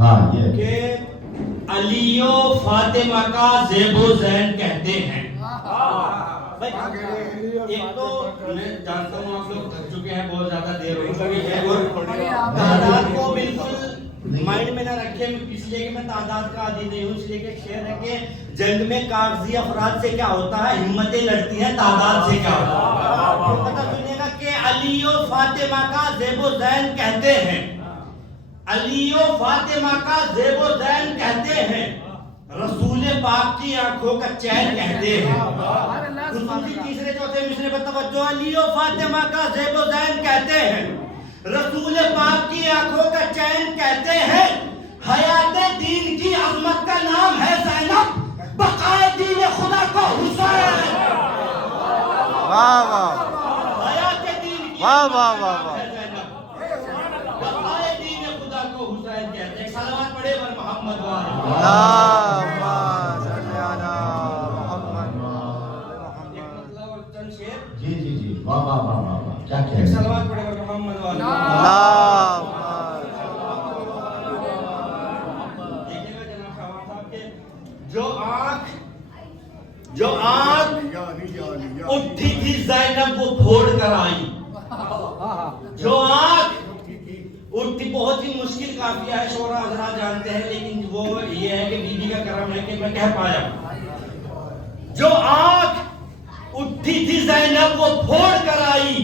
ہاں یہ کہ علی و فاطمہ کا زیب و زین کہتے ہیں. ایک تو میں جانتا ہوں آپ لوگ تھک چکے ہیں، بہت زیادہ دیر ہو چکی ہے، اور تعداد کو بالکل مائنڈ میں نہ رکھیں، اس لیے کہ میں تعداد کا عادی نہیں ہوں. اس لیے کہ شعر ہے کہ جنگ میں کاغذی افراد سے کیا ہوتا ہے، ہمتیں لڑتی ہیں، تعداد سے کیا ہوتا ہے. پتہ سنیے گا کہ علی و فاطمہ کا زیب و زین کہتے ہیں، علی و فاطمہ کا زیب و زین کہتے ہیں، رسول پاک کی آنکھوں کا چین کہتے ہیں. خصوصی تیسرے چوتھے مصرے پر توجہ. علی و فاطمہ کا زیب و زین کہتے ہیں، رسول پاک کی آنکھوں کا چین کہتے ہیں، حیات دین کی عظمت کا نام ہے زینب، بقائے دین خدا کو حسین. واہ واہ حیات دین کی واہ عظمت واہ کا واہ نام ہے زینب، بقائے دین خدا کو حسین کہتے ہیں. صلوات پڑھے بر محمد وآلہ. اللہم صلی علی محمد. ایک مطلب اور چند شعر. جی جی جی واہ واہ واہ واہ واہ کیا کہہ ایک رہے ہیں. صلوات پڑھے بر محمد وآلہ. اللہم دیکھیں گا جناب شاہوان صاحب کہ جو آنکھ اٹھی تھی زینب وہ پھوڑ کر آئی. جو آنکھ اٹھی، بہت ہی مشکل قافیہ ہے، شعراء حضرات جانتے ہیں، لیکن وہ یہ ہے کہ بی بی کا کرم ہے کہ میں کہہ پایا. جو آنکھ اٹھی تھی زینب وہ پھوڑ کر آئی،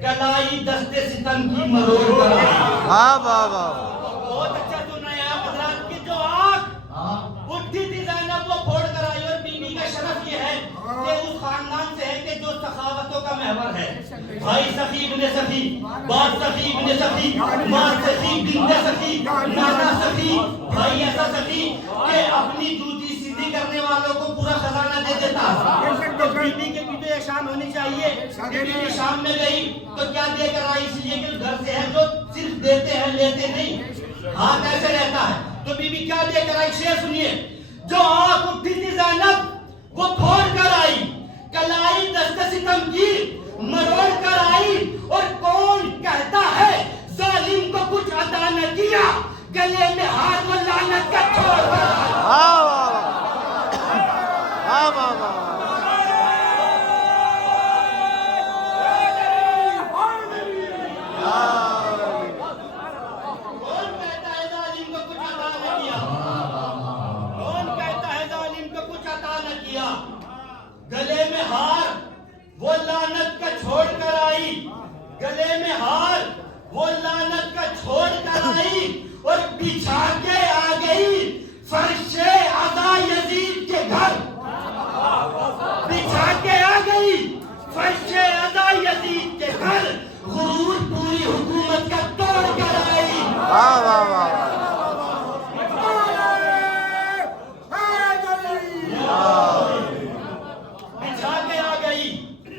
کلائی دست ستم کی مروڑ کر آئی. واہ واہ واہ. بہت اچھا سن رہے ہیں آپ حضرات کہ جو آنکھ اٹھی تھی زینب وہ پھوڑ کر آئی. اور بی بی کا شرف یہ ہے کہ اس خاندان سے ہے کہ جو سخاوتوں کا محور ہے. بھائی سخی ابن سخی، باپ سخی ابن سخی، ماں سخی بنت سخی، نانا سخی، بھائی ایسا سخی کہ اپنی جوتی سیدھی کرنے والوں کو پورا خزانہ دے دیتا. تو بی بی کے بھی تو یہ شان ہونی چاہیے کہ بی بی شام میں گئی تو کیا دے کر آئی. اس لیے کہ اس گھر سے ہے جو صرف دیتے ہیں لیتے نہیں. ہاتھ ایسے رہتا ہے. تو بی بی کیا دے کر آئی، شعر سنیے. جو آنکھ اٹھی تھی زینب وہ پھوڑ کر آئی، کلائی دست ستم کی مروڑ کر آئی. اور کون کہتا ہے ظالم کو کچھ عطا نہ کیا، گلے میں ہار وہ لعنت کا چھوڑ کر آئی. واہ واہ واہ واہ واہ. کون کہتا ہے ظالم کو کچھ عطا نہ کیا، کون کہتا ہے ظالم کو کچھ عطا نہ کیا، گلے میں ہار وہ لعنت کا چھوڑ کر آئی، گلے میں ہار وہ لعنت کا چھوڑ کر آئی. اور بچھا کے آ گئی فرش عزا یزید کے گھر، بچھا کے آ گئی فرش عزا یزید کے گھر، غرور پوری حکومت کا توڑ کر آئی. واہ واہ واہ. بچھا کے آ گئی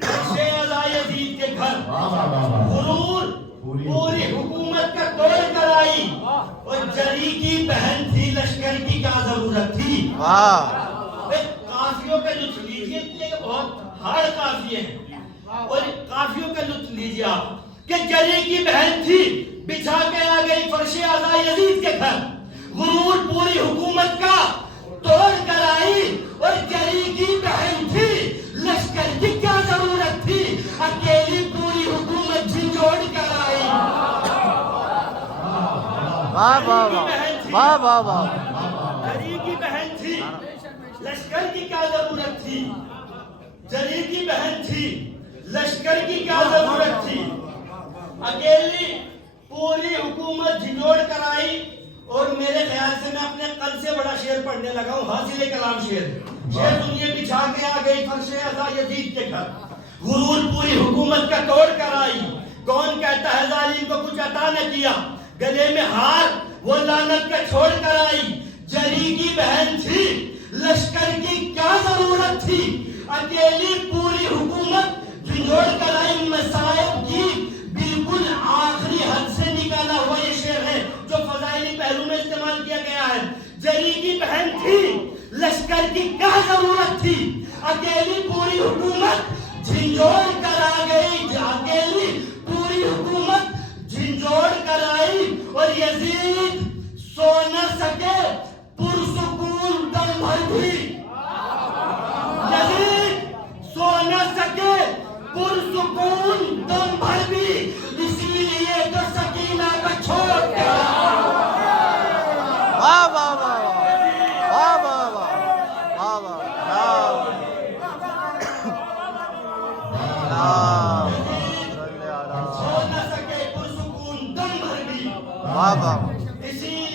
فرش عزا یزید کے گھر، واہ واہ واہ واہ. غرور پوری حکومت کا توڑ کر آئی. اور جری کی بہن تھی، لشکر کی کیا ضرورت تھی. واہ قافیوں کا لطف لیجیے، کہ بہت ہارڈ قافیے ہیں، اور قافیوں کا لطف لیجیے آپ کہ جری کی بہن تھی، بچھا کے آ گئی فرش عزا یزید کے گھر، غرور پوری حکومت کا توڑ کر آئی. اور جری کی بہن تھی، لشکر کی کیا ضرورت تھی، اکیلی پوری حکومت جھنجھوڑ کر آئی. واہ واہ واہ واہ واہ. جری کی بہن تھی، لشکر کی کیا ضرورت تھی، جری کی بہن تھی، لشکر کی کیا ضرورت تھی، اکیلی پوری حکومت جھنجھوڑ کر آئی. اور میرے خیال سے میں اپنے قلب سے بڑا شعر پڑھنے لگا ہوں، حاصل کلام شعر. شعر سنیے. بچھا کے آ گئی فرش عزا یزید کے گھر، غرور پوری حکومت کا توڑ کر آئی. کون کہتا ہے ظالم کو کچھ عطا نہ کیا، گلے میں ہار وہ لعنت کا چھوڑ کر آئی. جری کی بہن تھی، لشکر کی کیا ضرورت تھی، اکیلی پوری حکومت جھنجھوڑ کر آئی. مصائب کی بالکل آخری حد سے نکالا ہوا یہ شعر ہے جو فضائلی پہلو میں استعمال کیا گیا ہے. جری کی بہن تھی، لشکر کی کیا ضرورت تھی، اکیلی پوری حکومت جھنجھوڑ کر آ گئی، اکیلی پوری حکومت جھنجھوڑ کر آئی. اور یزید سونس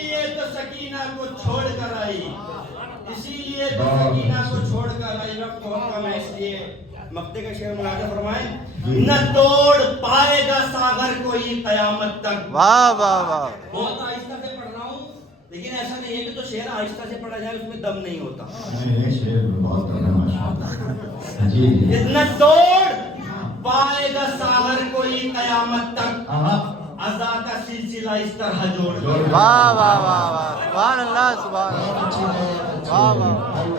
لیے تو سکینہ کو چھوڑ کر آئی، اسی لیے تو سکینہ کو چھوڑ کر آئی۔ وقت بہت کم ہے اس لیے مقطع کا شعر ملاحظہ فرمائیں۔ نہ توڑ پائے گا ساغر کوئی قیامت تک۔ واہ واہ واہ، بہت آہستہ سے پڑھ رہا ہوں، لیکن ایسا نہیں ہے کہ تو شعر آہستہ سے پڑھا جائے اس میں دم نہیں ہوتا۔ یہ شعر بہت ہے ماشاءاللہ۔ جی جی نہ توڑ پائے گا ساغر کوئی قیامت تک، ہاں عزا کا سلسلہ اس طرح جوڑ۔ واہ واہ واہ واہ، سبحان اللہ سبحان اللہ، واہ واہ۔